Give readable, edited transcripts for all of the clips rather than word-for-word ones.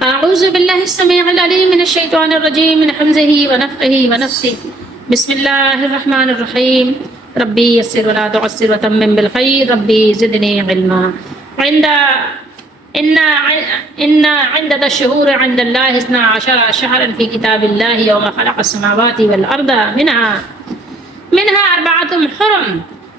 أعوذ بالله السميع العليم من الشيطان الرجيم من حمزه ونفخه ونفسه. بسم الله الرحمن الرحيم. ربي يسر ولا تعسر وتمم بالخير. ربي زدني علما. إن عدد الشهور عند الله 12 شهرا في كتاب الله يوم خلق السماوات والأرض منها 4 حرم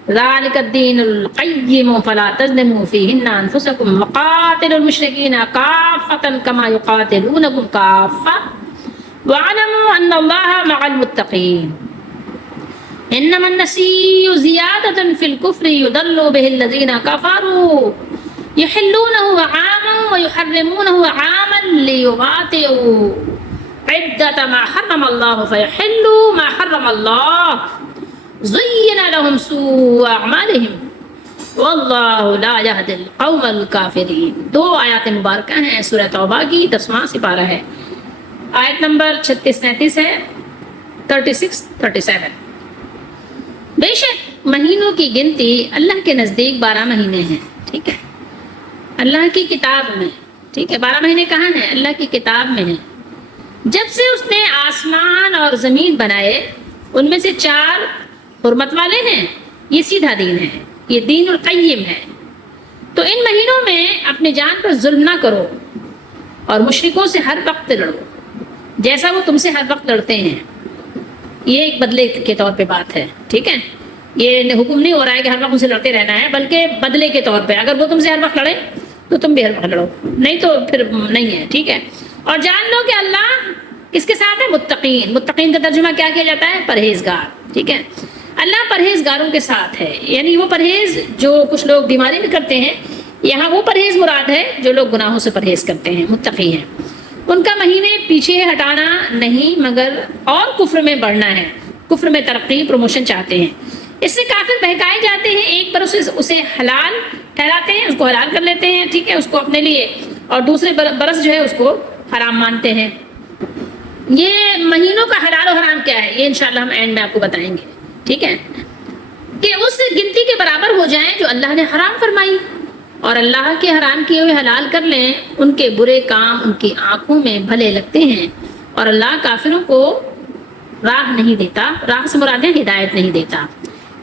ذلك الدين القيم فلا تظلموا فيهن أنفسكم وقاتلوا المشركين كافة كما يقاتلونكم كافة واعلموا أن الله مع المتقين. إنما النسيء زيادة في الكفر يضل به الذين كفروا يحلونه عاما ويحرمونه عاما ليواطئوا عدة ما حرم الله فيحلوا ما حرم الله زين لهم سوء أعمالهم واللہ لا يهدي القوم الكافرین. 2 آیات مبارکہ ہیں سورہ توبہ کی 10واں سپارہ ہے. آیت نمبر 36-37 ہے. 36-37. بے شک مہینوں کی گنتی اللہ کے نزدیک 12 مہینے ہیں. ٹھیک ہے، اللہ کی کتاب میں. ٹھیک ہے، 12 مہینے کہاں ہیں؟ اللہ کی کتاب میں ہیں. جب سے اس نے آسمان اور زمین بنائے ان میں سے 4 حرمت والے ہیں. یہ سیدھا دین ہے، یہ دین القیم ہے. تو ان مہینوں میں اپنی جان پر ظلم نہ کرو اور مشرکوں سے ہر وقت لڑو جیسا وہ تم سے ہر وقت لڑتے ہیں. یہ ایک بدلے کے طور پہ بات ہے. ٹھیک ہے، یہ حکم نہیں ہو رہا ہے کہ ہر وقت ان سے لڑتے رہنا ہے، بلکہ بدلے کے طور پہ اگر وہ تم سے ہر وقت لڑے تو تم بھی ہر وقت لڑو، نہیں تو پھر نہیں ہے. ٹھیک ہے، اور جان لو کہ اللہ کس کے ساتھ ہے؟ متقین. متقین کا ترجمہ کیا کیا جاتا ہے؟ پرہیزگار. ٹھیک ہے، اللہ پرہیزگاروں کے ساتھ ہے. یعنی وہ پرہیز جو کچھ لوگ بیماری میں کرتے ہیں، یہاں وہ پرہیز مراد ہے جو لوگ گناہوں سے پرہیز کرتے ہیں، متقی ہیں. ان کا مہینے پیچھے ہٹانا نہیں مگر اور کفر میں بڑھنا ہے. کفر میں ترقی، پروموشن چاہتے ہیں. اس سے کافر بہکائے جاتے ہیں. ایک برس اسے حلال ٹھہراتے ہیں، اس کو حلال کر لیتے ہیں. ٹھیک ہے، اس کو اپنے لیے، اور دوسرے برس جو ہے اس کو حرام مانتے ہیں. یہ مہینوں کا حلال و حرام کیا ہے، یہ انشاءاللہ ہم اینڈ میں آپ کو بتائیں گے. ٹھیک ہے، کہ اس گنتی کے برابر ہو جائیں جو اللہ نے حرام فرمائی، اور اللہ کے حرام کیے ہوئے حلال کر لیں. ان کے برے کام ان کی آنکھوں میں بھلے لگتے ہیں، اور اللہ کافروں کو راہ نہیں دیتا. راہ سے مراد ہے ہدایت نہیں دیتا.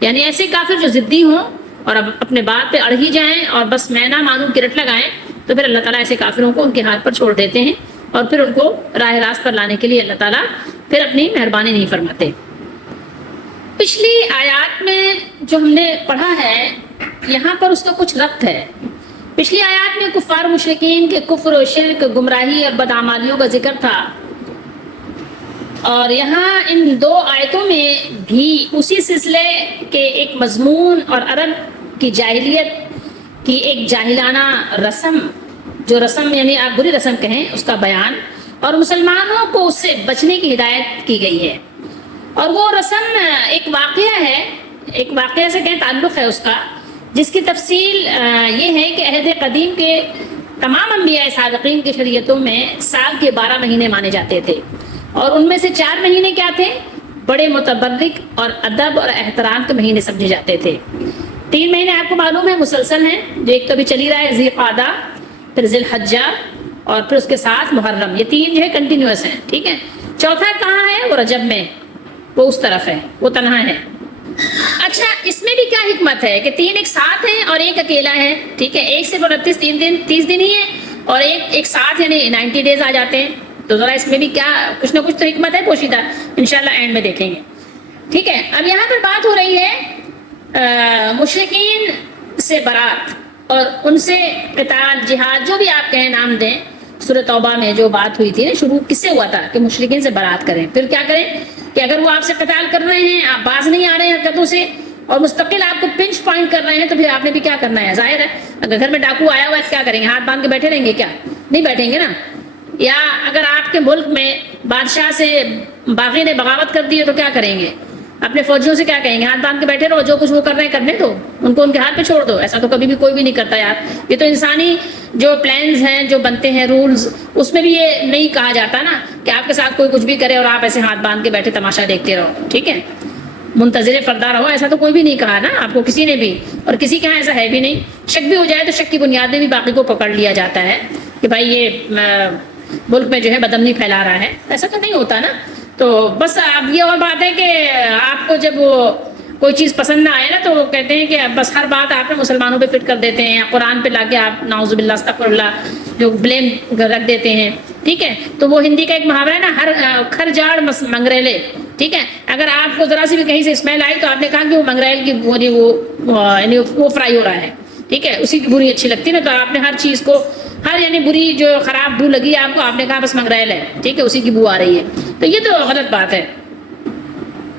یعنی ایسے کافر جو ضدی ہوں اور اب اپنے بات پہ اڑ ہی جائیں اور بس میں نہ مانوں کی رٹ لگائیں، تو پھر اللہ تعالیٰ ایسے کافروں کو ان کے ہاتھ پر چھوڑ دیتے ہیں، اور پھر ان کو راہ راست پر لانے کے لیے اللہ تعالیٰ پھر اپنی مہربانی نہیں فرماتے. پچھلی آیات میں جو ہم نے پڑھا ہے یہاں پر اس کا کچھ ربط ہے. پچھلی آیات میں کفار مشرکین کے کفر و شرک، گمراہی اور بدعمالیوں کا ذکر تھا، اور یہاں ان 2 آیتوں میں بھی اسی سلسلے کے ایک مضمون اور عرب کی جاہلیت کی ایک جاہلانہ رسم، جو رسم یعنی آپ بری رسم کہیں، اس کا بیان، اور مسلمانوں کو اس سے بچنے کی ہدایت کی گئی ہے. اور وہ رسم ایک واقعہ ہے، ایک واقعہ سے کہیں تعلق ہے اس کا، جس کی تفصیل یہ ہے کہ عہد قدیم کے تمام انبیاء صادقین کی شریعتوں میں سال کے 12 مہینے مانے جاتے تھے، اور ان میں سے 4 مہینے کیا تھے؟ بڑے متبرک اور ادب اور احترام کے مہینے سمجھے جاتے تھے. 3 مہینے آپ کو معلوم ہے مسلسل ہیں، جو ایک تو ابھی چلی رہا ہے ذی القعدہ، پھر ذی الحجہ، اور پھر اس کے ساتھ محرم. یہ 3 جو ہے کنٹینیوس ہیں. ٹھیک ہے، چوتھا کہاں ہے؟ وہ رجب میں، وہ اس طرف ہے، وہ تنہا ہے. اچھا، اس میں بھی کیا حکمت ہے کہ 3 ایک ساتھ ہیں اور ایک اکیلا ہے. ٹھیک ہے، ایک صرف 29 30 دن ہی ہے، اور ایک ساتھ یعنی 90 ڈیز آ جاتے ہیں. تو ذرا اس میں بھی کیا کچھ نہ کچھ تو حکمت ہے پوشیدہ، انشاءاللہ اینڈ میں دیکھیں گے. ٹھیک ہے، اب یہاں پر بات ہو رہی ہے مشرکین سے برات اور ان سے قتال، جہاد، جو بھی آپ کہیں نام دیں. سورہ توبہ میں جو بات ہوئی تھی نا، شروع کس سے ہوا تھا کہ مشرکین سے برات کریں. پھر کیا کریں کہ اگر وہ آپ سے قتال کر رہے ہیں، آپ باز نہیں آ رہے ہیں حرکتوں سے، اور مستقل آپ کو پنچ پوائنٹ کر رہے ہیں، تو پھر آپ نے بھی کیا کرنا ہے؟ ظاہر ہے اگر گھر میں ڈاکو آیا ہوا ہے تو کیا کریں گے؟ ہاتھ باندھ کے بیٹھے رہیں گے کیا؟ نہیں بیٹھیں گے نا. یا اگر آپ کے ملک میں بادشاہ سے باغی نے بغاوت کر دی ہے تو کیا کریں گے؟ اپنے فوجیوں سے کیا کہیں گے؟ ہاتھ باندھ کے بیٹھے رہو، جو کچھ وہ کر رہے ہیں کرنے دو، ان کو ان کے ہاتھ پہ چھوڑ دو. ایسا تو کبھی بھی کوئی بھی نہیں کرتا یار. یہ تو انسانی جو پلانز ہیں، جو بنتے ہیں رولز، اس میں بھی یہ نہیں کہا جاتا نا کہ آپ کے ساتھ کوئی کچھ بھی کرے اور آپ ایسے ہاتھ باندھ کے بیٹھے تماشا دیکھتے رہو. ٹھیک ہے، منتظر فردا رہو، ایسا تو کوئی بھی نہیں کہا نا آپ کو کسی نے بھی، اور کسی کے یہاں ایسا ہے بھی نہیں. شک بھی ہو جائے تو شک کی بنیاد میں بھی باقی کو پکڑ لیا جاتا ہے کہ بھائی یہ ملک میں جو ہے بدامنی پھیلا رہا ہے. ایسا تو نہیں ہوتا نا. تو بس اب یہ اور بات ہے کہ آپ کو جب وہ کوئی چیز پسند نہ آئے نا تو وہ کہتے ہیں کہ بس ہر بات آپ نے مسلمانوں پہ فٹ کر دیتے ہیں, قرآن پہ لا کے آپ نعوذ باللہ استغفر اللہ جو بلیم رکھ دیتے ہیں. ٹھیک ہے, تو وہ ہندی کا ایک محاورہ ہے نا, ہر کھر جاڑ منگریلے. ٹھیک ہے, اگر آپ کو ذرا سی بھی کہیں سے اسمیل آئی تو آپ نے کہا کہ وہ منگریل کی یعنی وہ فرائی ہو رہا ہے. ٹھیک ہے, اسی کی بری اچھی لگتی ہے نا, تو آپ نے ہر چیز کو ہر یعنی بری جو خراب بو لگی آپ کو, آپ نے کہا بس منگریل ہے. ٹھیک ہے, اسی کی بو آ رہی ہے. تو یہ تو غلط بات ہے.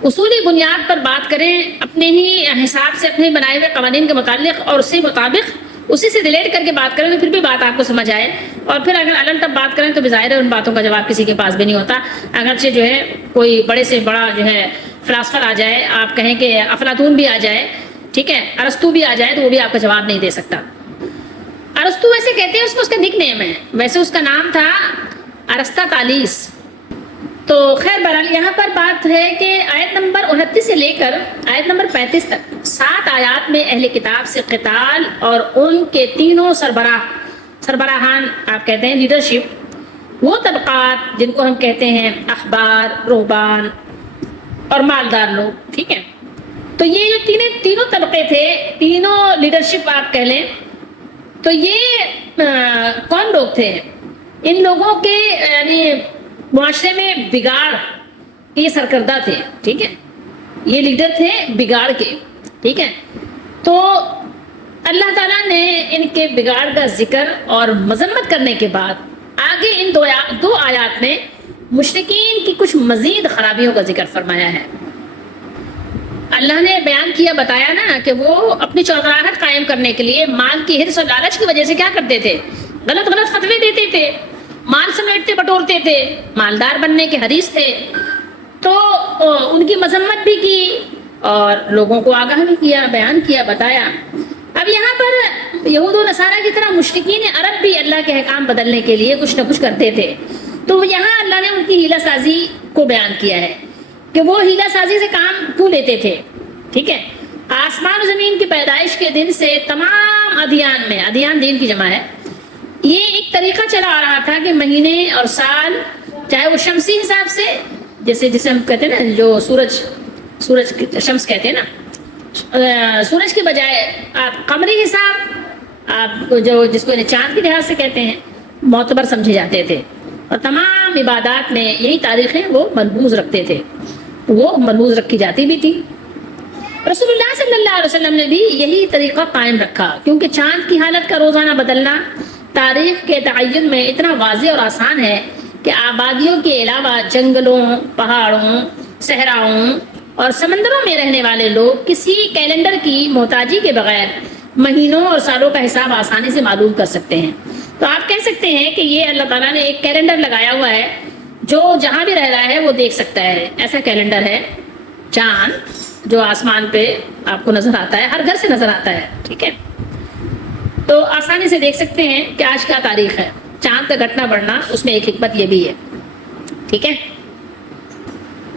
اصولی بنیاد پر بات کریں, اپنے ہی حساب سے اپنے بنائے ہوئے قوانین کے متعلق اور اسی مطابق اسی سے ریلیٹ کر کے بات کریں تو پھر بھی بات آپ کو سمجھ آئے. اور پھر اگر الٹ تب بات کریں تو بظاہر ہے ان باتوں کا جواب کسی کے پاس بھی نہیں ہوتا. اگرچہ جو ہے کوئی بڑے سے بڑا جو ہے فلاسفر آ جائے, آپ کہیں کہ افلاطون بھی آ جائے, ٹھیک ہے, ارسطو بھی آ جائے, تو وہ بھی آپ کا جواب نہیں دے سکتا. ارسطو ویسے کہتے ہیں اس کا نک نیم ہے, ویسے اس کا نام تھا ارسطاطالیس. تو خیر بہرحال یہاں پر بات ہے کہ آیت نمبر 29 سے لے کر آیت نمبر 35 تک 7 آیات میں اہل کتاب سے قتال اور ان کے تینوں سربراہان آپ کہتے ہیں لیڈرشپ, وہ طبقات جن کو ہم کہتے ہیں احبار, رہبان اور مالدار لوگ. ٹھیک ہے, تو یہ جو تینوں طبقے تھے, تینوں لیڈرشپ آپ کہہ لیں, تو یہ کون لوگ تھے؟ ان لوگوں کے یعنی معاشرے میں بگاڑ کے یہ سرکردہ تھے. ٹھیک ہے, یہ لیڈر تھے بگاڑ کے. ٹھیک ہے, تو اللہ تعالیٰ نے ان کے بگاڑ کا ذکر اور مذمت کرنے کے بعد آگے ان دو آیات میں مشرکین کی کچھ مزید خرابیوں کا ذکر فرمایا ہے. اللہ نے بیان کیا, بتایا نا کہ وہ اپنی چوکراہٹ قائم کرنے کے لیے مال کی حرص اور لالچ کی وجہ سے کیا کرتے تھے, غلط فتوے دیتے تھے, مال سمیٹتے بٹورتے تھے, مالدار بننے کے حریص تھے. تو ان کی مذمت بھی کی اور لوگوں کو آگاہ بھی کیا, بیان کیا, بتایا. اب یہاں پر یہود و نصارہ کی طرح مشرکین عرب بھی اللہ کے احکام بدلنے کے لیے کچھ نہ کچھ کرتے تھے. تو یہاں اللہ نے ان کی ہیلہ سازی کو بیان کیا ہے کہ وہ ہیلہ سازی سے کام کیوں لیتے تھے. ٹھیک ہے, آسمان و زمین کی پیدائش کے دن سے تمام ادیان میں, ادیان دین کی جمع ہے, یہ ایک طریقہ چلا آ رہا تھا کہ مہینے اور سال چاہے وہ شمسی حساب سے, جیسے ہم کہتے ہیں نا جو سورج شمس کہتے ہیں نا, سورج کے بجائے آپ قمری حساب, آپ جو جس کو چاند کے لحاظ سے کہتے ہیں, معتبر سمجھے جاتے تھے. اور تمام عبادات میں یہی تاریخیں وہ ملحوظ رکھتے تھے, وہ ملحوظ رکھی جاتی بھی تھی. رسول اللہ صلی اللہ علیہ وسلم نے بھی یہی طریقہ قائم رکھا, کیونکہ چاند کی حالت کا روزانہ بدلنا تاریخ کے تعین میں اتنا واضح اور آسان ہے کہ آبادیوں کے علاوہ جنگلوں, پہاڑوں, صحراؤں اور سمندروں میں رہنے والے لوگ کسی کیلنڈر کی محتاجی کے بغیر مہینوں اور سالوں کا حساب آسانی سے معلوم کر سکتے ہیں. تو آپ کہہ سکتے ہیں کہ یہ اللہ تعالیٰ نے ایک کیلنڈر لگایا ہوا ہے, جو جہاں بھی رہ رہا ہے وہ دیکھ سکتا ہے. ایسا کیلنڈر ہے چاند, جو آسمان پہ آپ کو نظر آتا ہے, ہر گھر سے نظر آتا ہے. ٹھیک ہے, تو آسانی سے دیکھ سکتے ہیں کہ آج کیا تاریخ ہے. چاند کا گھٹنا بڑھنا اس میں ایک حکمت یہ بھی ہے. ٹھیک ہے,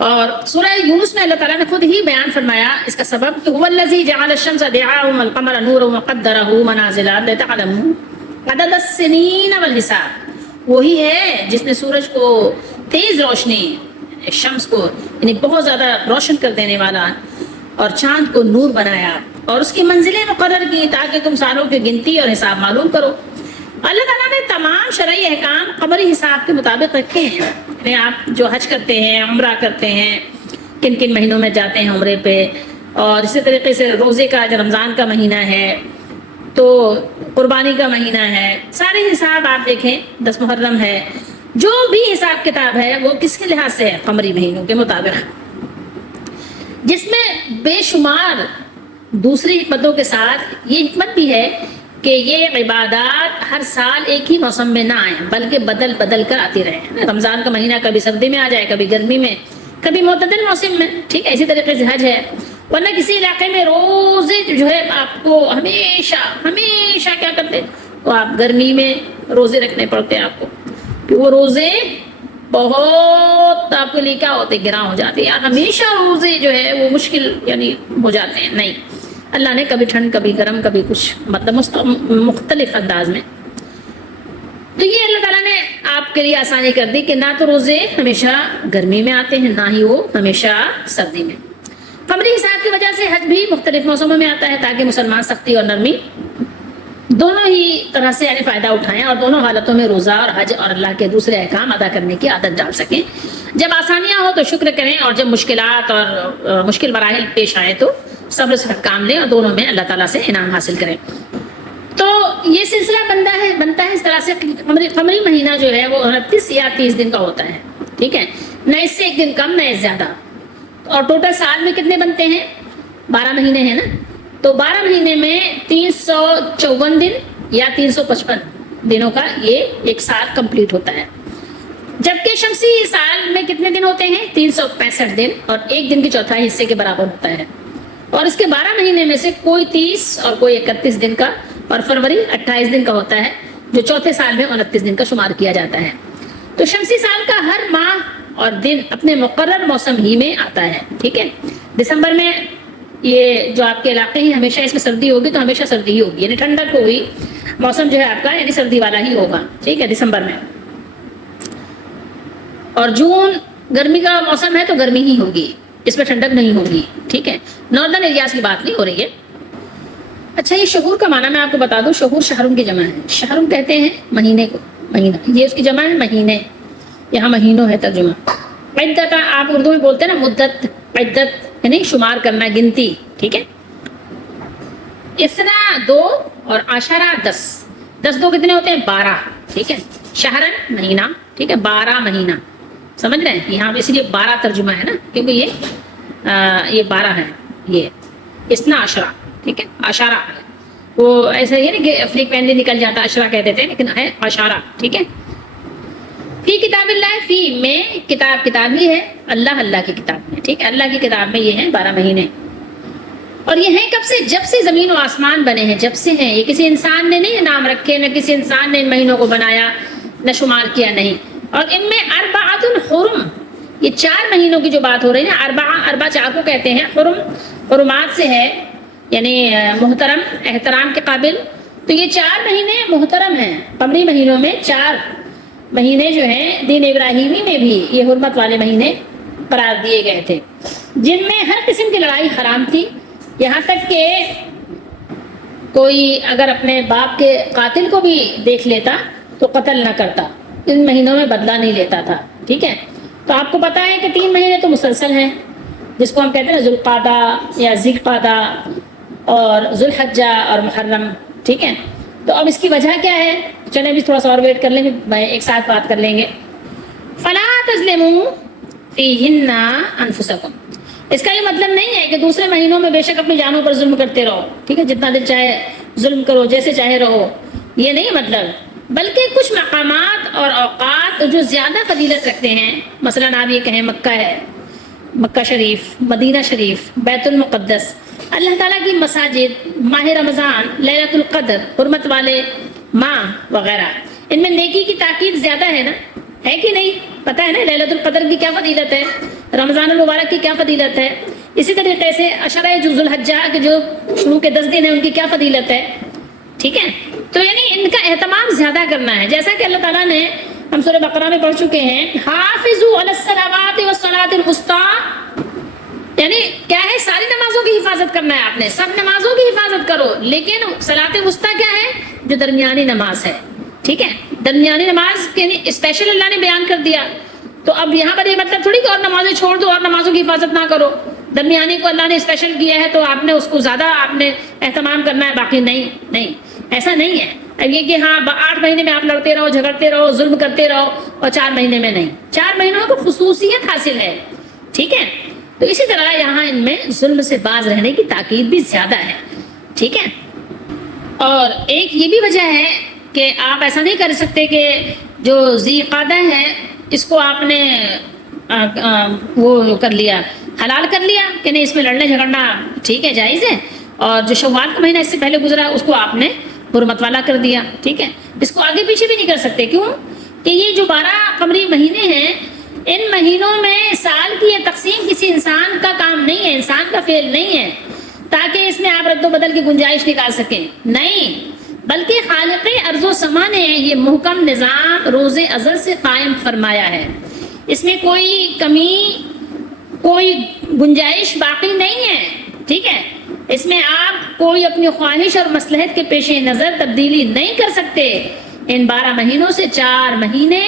اور سورہ یونس میں اللہ تعالیٰ نے خود ہی بیان فرمایا اس کا سبب کہ هو الذی جعل الشمس ضیاء والقمر نورا وقدره منازل لتعلموا عدد السنین والحساب. وہی ہے جس نے سورج کو تیز روشنی, شمس کو یعنی بہت زیادہ روشن کر دینے والا, اور چاند کو نور بنایا اور اس کی منزلیں مقرر کی تاکہ تم سالوں کی گنتی اور حساب معلوم کرو. اللہ تعالیٰ نے تمام شرعی احکام قمری حساب کے مطابق رکھے ہیں. یعنی آپ جو حج کرتے ہیں, عمرہ کرتے ہیں, کن کن مہینوں میں جاتے ہیں عمرے پہ, اور اسی طریقے سے روزے کا جو رمضان کا مہینہ ہے, تو قربانی کا مہینہ ہے, سارے حساب آپ دیکھیں, 10 محرم ہے, جو بھی حساب کتاب ہے وہ کس کے لحاظ سے ہے, قمری مہینوں کے مطابق, جس میں بے شمار دوسری حکمتوں کے ساتھ یہ حکمت بھی ہے کہ یہ عبادات ہر سال ایک ہی موسم میں نہ آئیں بلکہ بدل بدل کر آتی رہیں. رمضان کا مہینہ کبھی سردی میں آ جائے, کبھی گرمی میں, کبھی معتدل موسم میں. ٹھیک ہے, اسی طریقے سے حج ہے, ورنہ کسی علاقے میں روزے جو ہے آپ کو ہمیشہ کیا کرتے, تو آپ گرمی میں روزے رکھنے پڑتے ہیں آپ کو, کہ وہ روزے بہت آپ کے لیے کیا ہوتے, گراں ہو جاتے ہیں. ہمیشہ روزے جو ہے وہ مشکل یعنی ہو جاتے ہیں. نہیں, اللہ نے کبھی ٹھنڈ, کبھی گرم, کبھی کچھ مطلب مختلف انداز میں. تو یہ اللہ تعالیٰ نے آپ آپ کے لیے آسانی کر دی کہ نہ تو روزے ہمیشہ گرمی میں آتے ہیں، نہ ہی وہ ہمیشہ سردی میں۔ قمری حساب کی وجہ سے حج بھی مختلف موسموں میں آتا ہے تاکہ مسلمان سختی اور نرمی دونوں ہی طرح سے یعنی فائدہ اٹھائیں اور دونوں حالتوں میں روزہ اور حج اور اللہ کے دوسرے احکام ادا کرنے کی عادت ڈال سکیں۔ جب آسانیاں ہو تو شکر کریں اور جب مشکلات اور مشکل مراحل پیش آئے تو صبر سے کام لیں اور دونوں میں اللہ تعالیٰ سے انعام حاصل کریں۔ تو یہ سلسلہ بنتا ہے اس طرح سے، قمری مہینہ جو ہے وہ 29 یا 30 دن کا ہوتا ہے، ٹھیک ہے، نہ اس سے ایک دن کم نہ اس زیادہ۔ اور ٹوٹل سال میں کتنے بنتے ہیں؟ 12 مہینے ہیں نا، تو 12 مہینے میں 354 دن یا 355 دنوں کا یہ ایک سال کمپلیٹ ہوتا ہے، جبکہ شمسی سال میں کتنے دن ہوتے ہیں؟ 365 دن اور ایک دن کے چوتھائی حصے کے برابر ہوتا ہے۔ اور اس کے 12 مہینے میں سے کوئی 30 اور کوئی 31 دن کا اور فروری 28 دن کا ہوتا ہے، جو چوتھے سال میں 29 دن کا شمار کیا جاتا ہے۔ تو شمسی سال کا ہر ماہ اور دن اپنے مقرر موسم ہی میں آتا ہے، ٹھیک ہے۔ دسمبر میں یہ جو آپ کے علاقے ہیں ہمیشہ اس میں سردی ہوگی تو ہمیشہ سردی ہی ہوگی، یعنی ٹھنڈک ہوگی، موسم جو ہے آپ کا یعنی سردی والا ہی ہوگا، ٹھیک ہے، دسمبر میں۔ اور جون گرمی کا موسم ہے تو گرمی ہی ہوگی، اس میں ٹھنڈک نہیں ہوگی، ٹھیک ہے، ناردرن ایریاز کی بات نہیں ہو رہی ہے۔ اچھا، یہ شہور کا معنی میں آپ کو بتا دوں، شہور شہرم کی جمع ہے، شہرم کہتے ہیں مہینے کو، مہینہ، یہ اس کی جمع ہے مہینے، یہاں مہینوں ہے ترجمہ۔ عدت آپ اردو میں بولتے ہیں نا، مدت، عدت یعنی شمار کرنا، گنتی، ٹھیک ہے۔ اثنا 2 اور عشرہ 10، 10 2 کتنے ہوتے ہیں؟ 12، ٹھیک ہے، شہرن مہینہ، ٹھیک ہے، 12 مہینہ، سمجھ رہے ہیں؟ یہاں اس لیے 12 ترجمہ ہے نا، کیونکہ یہ 12 ہے، یہ اثنا عشرہ، ٹھیک ہے، عشرہ وہ ایسا ہی ہے نا کہ فریکوینٹلی نکل جاتا، عشرہ کہہ دیتے ہیں لیکن ہے عشرہ، ٹھیک ہے۔ فی کتاب اللہ، فی میں کتاب ہی ہے، اللہ کی کتاب میں، ٹھیک ہے، اللہ کی کتاب میں یہ ہیں 12 مہینے۔ اور یہ ہیں کب سے؟ جب سے زمین و آسمان بنے ہیں، جب سے ہیں، یہ کسی انسان نے نہیں نام رکھے، نہ کسی انسان نے ان مہینوں کو بنایا نہ شمار کیا، نہیں۔ اور ان میں اربعۃ حرم، یہ 4 مہینوں کی جو بات ہو رہی ہے نا، اربع 4 کو کہتے ہیں، حرم حرمات سے ہے یعنی محترم، احترام کے قابل، تو یہ 4 مہینے محترم ہیں۔ قمری مہینوں میں 4 مہینے جو ہیں دین ابراہیمی میں بھی یہ حرمت والے مہینے قرار دیے گئے تھے، جن میں ہر قسم کی لڑائی حرام تھی، یہاں تک کہ کوئی اگر اپنے باپ کے قاتل کو بھی دیکھ لیتا تو قتل نہ کرتا، ان مہینوں میں بدلہ نہیں لیتا تھا، ٹھیک ہے۔ تو آپ کو پتا ہے کہ 3 مہینے تو مسلسل ہیں، جس کو ہم کہتے ہیں ذوالقعدہ یا ذوالقعدہ اور ذوالحجہ اور محرم، ٹھیک ہے۔ تو اب اس کی وجہ کیا ہے؟ چلیں ابھی تھوڑا سا اور ویٹ کر لیں گے، ایک ساتھ بات کر لیں گے۔ فلا تظلموا فیہن انفسکم، اس کا یہ مطلب نہیں ہے کہ دوسرے مہینوں میں بے شک اپنی جانوں پر ظلم کرتے رہو، ٹھیک ہے، جتنا دل چاہے ظلم کرو، جیسے چاہے رہو، یہ نہیں مطلب، بلکہ کچھ مقامات اور اوقات جو زیادہ فضیلت رکھتے ہیں، مثلا آپ یہ کہیں مکہ ہے، مکہ شریف، مدینہ شریف، بیت المقدس، اللہ تعالیٰ کی مساجد، ماہ رمضان، لیلۃ القدر، حرمت والے ماہ وغیرہ، ان میں نیکی کی تاکید زیادہ ہے نا، ہے کہ نہیں؟ پتہ ہے نا لیلۃ القدر کی کیا فضیلت ہے، رمضان المبارک کی کیا فضیلت ہے، اسی طریقے سے عشرہ ذوالحجہ کے جو شروع کے 10 دن ہیں ان کی کیا فضیلت ہے، ٹھیک ہے۔ تو یعنی ان کا اہتمام زیادہ کرنا ہے، جیسا کہ اللہ تعالیٰ نے، ہم سورہ بقرہ میں پڑھ چکے ہیں، حافظوا علی الصلوات والصلاۃ الوسطی، یعنی کیا ہے؟ ساری نمازوں کی حفاظت کرنا ہے آپ نے، سب نمازوں کی حفاظت کرو، لیکن صلاۃ وسطی کیا ہے؟ جو درمیانی نماز ہے، ٹھیک ہے، درمیانی نماز یعنی اسپیشل اللہ نے بیان کر دیا۔ تو اب یہاں پر یہ مطلب تھوڑی کہ اور نمازیں چھوڑ دو اور نمازوں کی حفاظت نہ کرو، درمیانی کو اللہ نے اسپیشل کیا ہے تو آپ نے اس کو زیادہ آپ نے اہتمام کرنا ہے، باقی نہیں، ایسا نہیں ہے۔ اب یہ کہ ہاں 8 مہینے میں آپ لڑتے رہو، جھگڑتے رہو، ظلم کرتے رہو، اور 4 مہینے میں نہیں، 4 مہینوں کو خصوصیت حاصل ہے، ٹھیک ہے۔ تو اسی طرح یہاں ان میں ظلم سے باز رہنے کی تاکید بھی زیادہ ہے، ٹھیک ہے۔ اور ایک یہ بھی وجہ ہے کہ آپ ایسا نہیں کر سکتے کہ جو ذی قعدہ ہے اس کو آپ نے وہ کر لیا، حلال کر لیا کہ نہیں اس میں لڑنے جھگڑنا ٹھیک ہے، جائز ہے، اور جو شوال کا مہینہ اس سے پہلے گزرا اس کو آپ نے حرمت والا کر دیا، ٹھیک ہے۔ اس کو آگے پیچھے بھی نہیں کر سکتے، کیوں کہ یہ جو 12 قمری مہینے ہیں، ان مہینوں میں سال کی یہ تقسیم کسی انسان کا کام نہیں ہے، انسان کا فعل نہیں ہے تاکہ اس میں آپ رد و بدل کی گنجائش نکال سکیں، نہیں، بلکہ خالق ارض و سما نے یہ محکم نظام روز ازل سے قائم فرمایا ہے، اس میں کوئی کمی، کوئی گنجائش باقی نہیں ہے، ٹھیک ہے؟ اس میں آپ کوئی اپنی خواہش اور مصلحت کے پیش نظر تبدیلی نہیں کر سکتے۔ ان 12 مہینوں سے 4 مہینے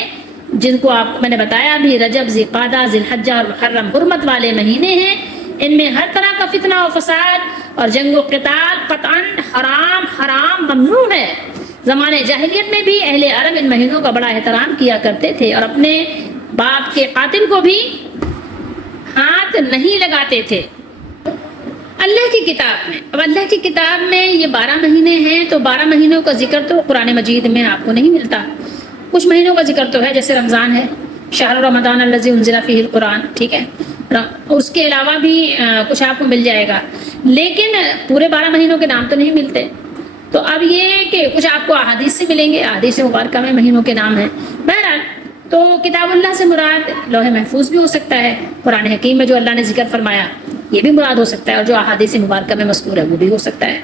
جن کو آپ میں نے بتایا بھی، رجب، ذوالقعدہ، ذی الحجہ اور محرم حرمت والے مہینے ہیں، ان میں ہر طرح کا فتنہ و فساد اور جنگ و قتال قطعاً حرام ممنوع ہے۔ زمانے جاہلیت میں بھی اہل عرب ان مہینوں کا بڑا احترام کیا کرتے تھے اور اپنے باپ کے قاتل کو بھی ہاتھ نہیں لگاتے تھے۔ اللہ کی کتاب میں، اب اللہ کی کتاب میں یہ 12 مہینے ہیں، تو 12 مہینوں کا ذکر تو قرآن مجید میں آپ کو نہیں ملتا۔ کچھ مہینوں کا ذکر تو ہے، جیسے رمضان ہے، شہر رمضان الذی انزل فیہ القرآن، ٹھیک ہے؟ اس کے علاوہ بھی کچھ آپ کو مل جائے گا، لیکن پورے 12 مہینوں کے نام تو نہیں ملتے۔ تو اب یہ کہ کچھ آپ کو احادیث سے ملیں گے، احادیث مبارکہ میں مہینوں کے نام ہیں۔ بہرحال تو کتاب اللہ سے مراد لوح محفوظ بھی ہو سکتا ہے، قرآن حکیم میں جو اللہ نے ذکر فرمایا یہ بھی مراد ہو سکتا ہے، اور جو احادیث مبارکہ میں مذکور ہے وہ بھی ہو سکتا ہے۔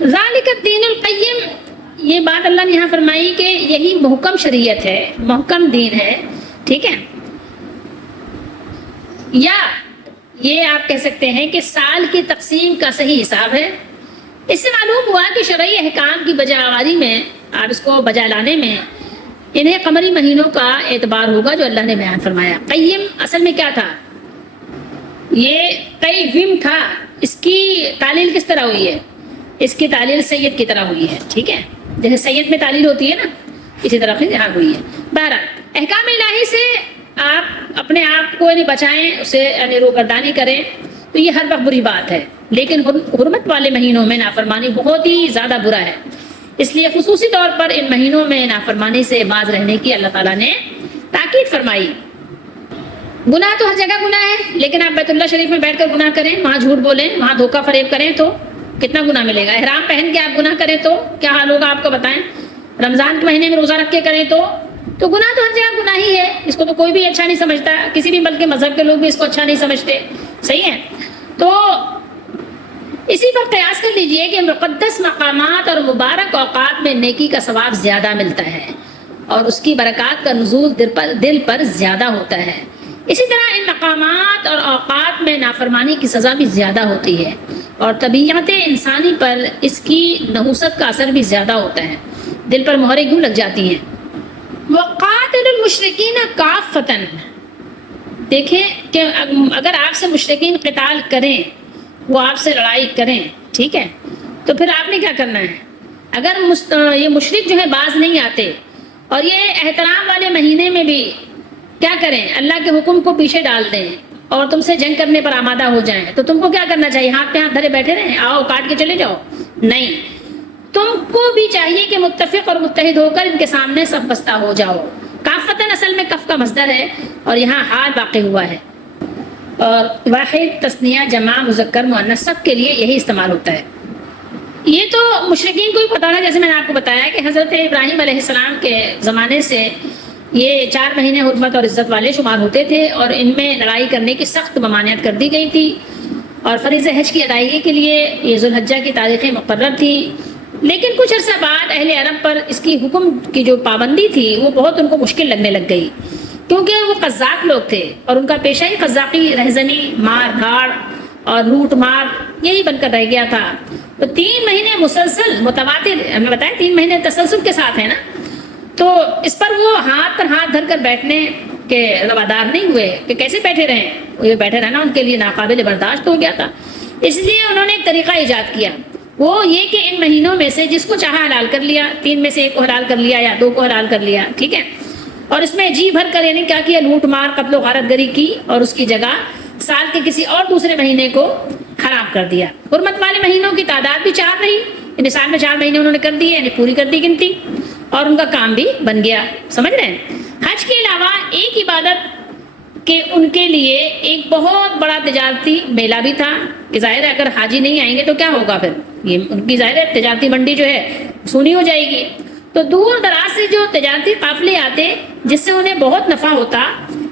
ذالک الدین القیم، یہ بات اللہ نے یہاں فرمائی کہ یہی محکم شریعت ہے، محکم دین ہے، ٹھیک ہے؟ یا یہ آپ کہہ سکتے ہیں کہ سال کی تقسیم کا صحیح حساب ہے۔ اس سے معلوم ہوا کہ شرعی احکام کی بجا آوری میں، آپ اس کو بجا لانے میں، انہیں قمری مہینوں کا اعتبار ہوگا جو اللہ نے بیان فرمایا۔ قیم اصل میں کیا تھا؟ یہ قیوم تھا۔ اس کی تعلیل کس طرح ہوئی ہے؟ اس کی تعلیل سید کی طرح ہوئی ہے، ٹھیک ہے؟ جیسے سید میں تعلیل ہوتی ہے نا، اسی طرح سے یہاں ہوئی ہے۔ بہرحال احکام الہی سے آپ اپنے آپ کو بچائیں، اسے روگردانی کریں، تو یہ ہر وقت بری بات ہے، لیکن حرمت والے مہینوں میں نافرمانی بہت ہی زیادہ برا ہے۔ اس لیے خصوصی طور پر ان مہینوں میں نافرمانی سے باز رہنے کی اللہ تعالیٰ نے تاکید فرمائی۔ گناہ تو ہر جگہ گناہ ہے، لیکن آپ بیت اللہ شریف میں بیٹھ کر گناہ کریں، وہاں جھوٹ بولیں، وہاں دھوکہ فریب کریں تو کتنا گناہ ملے گا؟ احرام پہن کے آپ گناہ کریں تو کیا حال ہوگا آپ کو بتائیں؟ رمضان کے مہینے میں روزہ رکھ کے کریں تو گناہ تو ہر جگہ گناہ ہی ہے، اس کو تو کوئی بھی اچھا نہیں سمجھتا، کسی بھی بلکہ مذہب کے لوگ بھی اس کو اچھا نہیں سمجھتے، صحیح ہے؟ تو اسی پر قیاس کر لیجئے کہ مقدس مقامات اور مبارک اوقات میں نیکی کا ثواب زیادہ ملتا ہے اور اس کی برکات کا نزول دل پر زیادہ ہوتا ہے۔ اسی طرح ان مقامات اور اوقات میں نافرمانی کی سزا بھی زیادہ ہوتی ہے اور طبیعت انسانی پر اس کی نحوست کا اثر بھی زیادہ ہوتا ہے، دل پر مہریں کیوں لگ جاتی ہیں۔ وقاتل المشرکین کافۃ، دیکھیں کہ اگر آپ سے مشرکین قتال کریں، وہ آپ سے لڑائی کریں، ٹھیک ہے، تو پھر آپ نے کیا کرنا ہے؟ اگر یہ مشرک جو ہے باز نہیں آتے اور یہ احترام والے مہینے میں بھی کیا کریں؟ اللہ کے حکم کو پیچھے ڈال دیں اور تم سے جنگ کرنے پر آمادہ ہو جائیں، تو تم کو کیا کرنا چاہیے؟ ہاتھ پہ ہاتھ دھرے بیٹھے رہیں، آؤ کاٹ کے چلے جاؤ؟ نہیں، تم کو بھی چاہیے کہ متفق اور متحد ہو کر ان کے سامنے صف بستہ ہو جاؤ۔ کافتن اصل میں کف کا مصدر ہے اور یہاں حال باقی ہوا ہے، اور واحد، تثنیہ، جمع، مذکر، مؤنث سب کے لیے یہی استعمال ہوتا ہے۔ یہ تو مشرکین کو بھی پتا ہے، جیسے میں نے آپ کو بتایا کہ حضرت ابراہیم علیہ السلام کے زمانے سے یہ 4 مہینے حرمت اور عزت والے شمار ہوتے تھے اور ان میں لڑائی کرنے کی سخت ممانعت کر دی گئی تھی، اور فریضہ حج کی ادائیگی کے لیے یہ ذو الحجہ کی تاریخیں مقرر تھی۔ لیکن کچھ عرصہ بعد اہل عرب پر اس کی حکم کی جو پابندی تھی وہ بہت ان کو مشکل لگنے لگ گئی، کیونکہ وہ قذاق لوگ تھے اور ان کا پیشہ ہی قذاقی، رہزنی، مار دھاڑ اور لوٹ مار یہی بن کر رہ گیا تھا۔ تو 3 مہینے مسلسل متواتر، ہمیں بتایا 3 مہینے تسلسل کے ساتھ ہے نا، تو اس پر وہ ہاتھ پر ہاتھ دھر کر بیٹھنے کے روادار نہیں ہوئے کہ کیسے بیٹھے رہیں، وہ بیٹھے رہنا ان کے لیے ناقابل برداشت ہو گیا تھا۔ اس لیے انہوں نے ایک طریقہ ایجاد کیا، وہ یہ کہ ان مہینوں میں سے جس کو چاہا حلال کر لیا، 3 میں سے 1 کو حلال کر لیا یا 2 کو حلال کر لیا، ٹھیک ہے، اور اس میں جی بھر کر یعنی کیا کیا، لوٹ مار، قتل و غارت گری کی، اور اس کی جگہ سال کے کسی اور دوسرے مہینے کو حرام کر دیا۔ حرمت والے مہینوں کی تعداد بھی 4 رہی، یعنی سال میں 4 مہینے انہوں نے کر دیے، یعنی پوری کر دی گنتی، اور ان کا کام بھی بن گیا، سمجھ رہے ہیں؟ حج کے علاوہ ایک عبادت کہ ان کے لیے ایک بہت بڑا تجارتی میلہ بھی تھا، کہ ظاہر ہے اگر حاجی نہیں آئیں گے تو کیا ہوگا، پھر یہ ان کی ظاہر ہے تجارتی منڈی جو ہے سونی ہو جائے گی۔ تو دور دراز سے جو تجارتی قافلے آتے جس سے انہیں بہت نفع ہوتا،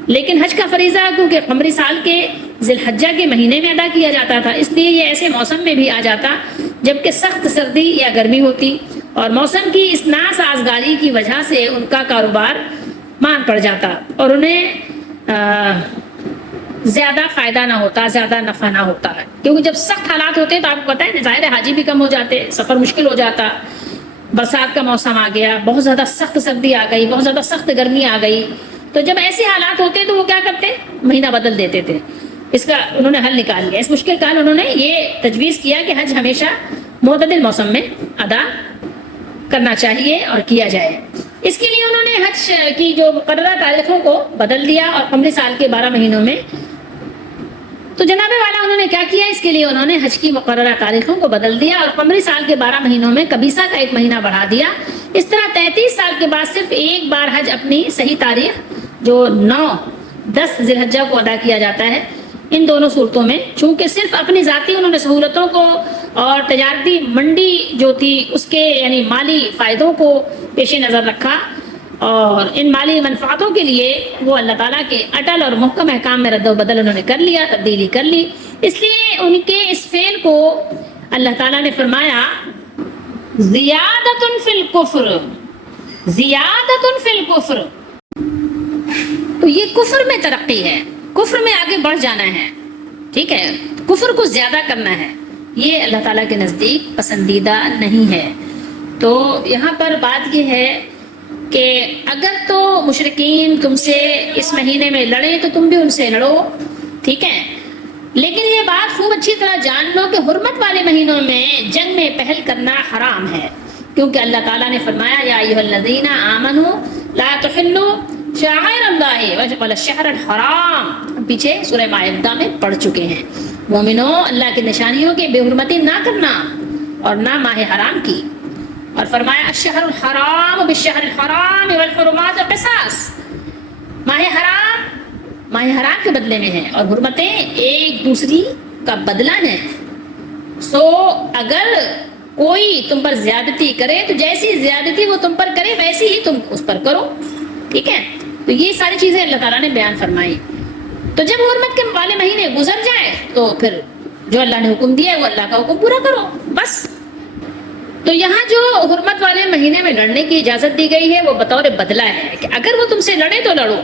لیکن حج کا فریضہ کیونکہ قمری سال کے ذی الحجہ کے مہینے میں ادا کیا جاتا تھا، اس لیے یہ ایسے موسم میں بھی آ جاتا جبکہ سخت سردی یا گرمی ہوتی، اور موسم کی اس ناسازگاری کی وجہ سے ان کا کاروبار مان پڑ جاتا اور انہیں زیادہ فائدہ نہ ہوتا، زیادہ نفع نہ ہوتا ہے. کیونکہ جب سخت حالات ہوتے ہیں تو آپ کو پتہ ہے ظاہر ہے حاجی بھی کم ہو جاتے، سفر مشکل ہو جاتا. برسات کا موسم آ گیا، بہت زیادہ سخت سردی آ گئی، بہت زیادہ سخت گرمی آ گئی، تو جب ایسے حالات ہوتے تو وہ کیا کرتے؟ مہینہ بدل دیتے تھے. اس کا انہوں نے حل نکال لیا. اس مشکل کا حل انہوں نے یہ تجویز کیا کہ حج ہمیشہ معتدل موسم میں ادا کرنا چاہیے اور کیا جائے. اس کے لیے انہوں نے حج کی جو مقررہ تاریخوں کو بدل دیا اور قمری سال کے 12 مہینوں میں. تو جناب والا انہوں نے کیا کیا؟ اس کے لیے انہوں نے حج کی مقررہ تاریخوں کو بدل دیا اور قمری سال کے 12 مہینوں میں کبیسہ کا 1 مہینہ بڑھا دیا. اس طرح 33 سال کے بعد صرف ایک بار حج اپنی صحیح تاریخ جو 9-10 ذی الحجہ کو ادا کیا جاتا ہے. ان دونوں صورتوں میں چونکہ صرف اپنی ذاتی انہوں نے سہولتوں کو اور تجارتی منڈی جو تھی اس کے یعنی مالی فائدوں کو پیش نظر رکھا، اور ان مالی منفعتوں کے لیے وہ اللہ تعالیٰ کے اٹل اور محکم احکام میں رد و بدل انہوں نے کر لیا، تبدیلی کر لی. اس لیے ان کے اس فعل کو اللہ تعالیٰ نے فرمایا زیادۃ فی الکفر، زیادۃ فی الکفر. تو یہ کفر میں ترقی ہے، کفر میں آگے بڑھ جانا ہے. ٹھیک ہے، کفر کو زیادہ کرنا ہے، یہ اللہ تعالیٰ کے نزدیک پسندیدہ نہیں ہے. تو یہاں پر بات یہ ہے کہ اگر تو مشرکین تم سے اس مہینے میں لڑیں تو تم بھی ان سے لڑو، ٹھیک ہے، لیکن یہ بات خوب اچھی طرح جان لو کہ حرمت والے مہینوں میں جنگ میں پہل کرنا حرام ہے، کیونکہ اللہ تعالیٰ نے فرمایا یا ایھا الذین آمنوا لا تحلوا شعائر اللہ والشہر الحرام. پیچھے سورہ مائدہ میں پڑھ چکے ہیں. مومنو، اللہ کی نشانیوں کی بے حرمتی نہ کرنا اور نہ ماہ حرام کی، اور فرمایا الشہر الحرام بالشہر الحرام والحرمات قصاص. ماہ حرام کے بدلے میں ہے اور حرمتیں ایک دوسری کا بدلہ ہیں. سو اگر کوئی تم پر زیادتی کرے تو جیسی زیادتی وہ تم پر کرے ویسی ہی تم اس پر کرو. ٹھیک ہے، تو یہ ساری چیزیں اللہ تعالیٰ نے بیان فرمائی. تو جب حرمت کے والے مہینے گزر جائے تو پھر جو اللہ نے حکم دیا ہے وہ اللہ کا حکم پورا کرو بس. تو یہاں جو حرمت والے مہینے میں لڑنے کی اجازت دی گئی ہے وہ بطور بدلہ ہے کہ اگر وہ تم سے لڑے تو لڑو.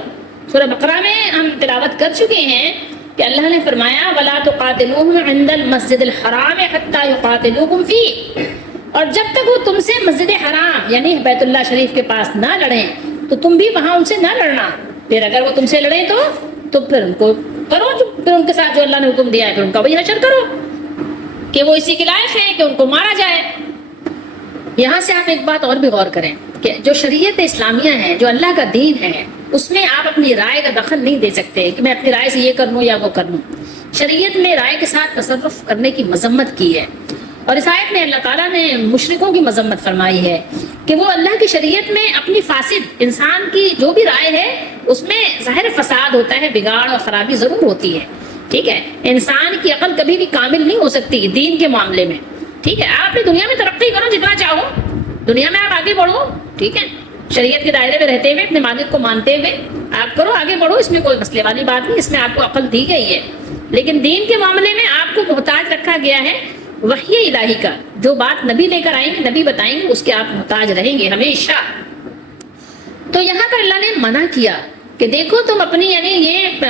سورہ بقرہ میں ہم تلاوت کر چکے ہیں کہ اللہ نے فرمایا وَلَا تُقَاتِلُوهُمْ عِنْدَ الْمَسْجِدِ الْحَرَامِ حَتَّى يُقَاتِلُوكُمْ فِيهِ. اور جب تک وہ تم سے مسجد حرام یعنی بیت اللہ شریف کے پاس نہ لڑیں تو تم بھی وہاں ان سے نہ لڑنا. پھر اگر وہ تم سے لڑیں تو پھر ان کو کرو، پھر ان کے ساتھ جو اللہ نے حکم دیا ہے پھر ان کا وہی حشر کرو کہ وہ اسی کے لائق ہے کہ ان کو مارا جائے. یہاں سے آپ ایک بات اور بھی غور کریں کہ جو شریعت اسلامیہ ہے، جو اللہ کا دین ہے، اس میں آپ اپنی رائے کا دخل نہیں دے سکتے کہ میں اپنی رائے سے یہ کر لوں یا وہ کر لوں. شریعت میں رائے کے ساتھ تصرف کرنے کی مذمت کی ہے، اور اس آیت میں اللہ تعالیٰ نے مشرکوں کی مذمت فرمائی ہے کہ وہ اللہ کی شریعت میں اپنی فاسد انسان کی جو بھی رائے ہے اس میں ظاہر فساد ہوتا ہے، بگاڑ اور خرابی ضرور ہوتی ہے. ٹھیک ہے، انسان کی عقل کبھی بھی کامل نہیں ہو سکتی دین کے معاملے میں. ٹھیک ہے، آپ اپنی دنیا میں ترقی کرو جتنا چاہو، دنیا میں آپ آگے بڑھو، ٹھیک ہے، شریعت کے دائرے میں رہتے ہوئے اپنے مالک کو مانتے ہوئے آپ کرو، آگے بڑھو، اس میں کوئی مسئلے والی بات نہیں، اس میں آپ کو عقل دی گئی ہے. لیکن دین کے معاملے میں آپ کو محتاج رکھا گیا ہے وحی الہی کا. جو بات نبی لے کر آئیں گے، نبی بتائیں گے، اس کے آپ محتاج رہیں گے ہمیشہ. تو یہاں پر اللہ نے منع کیا کہ دیکھو تم اپنی یعنی یہ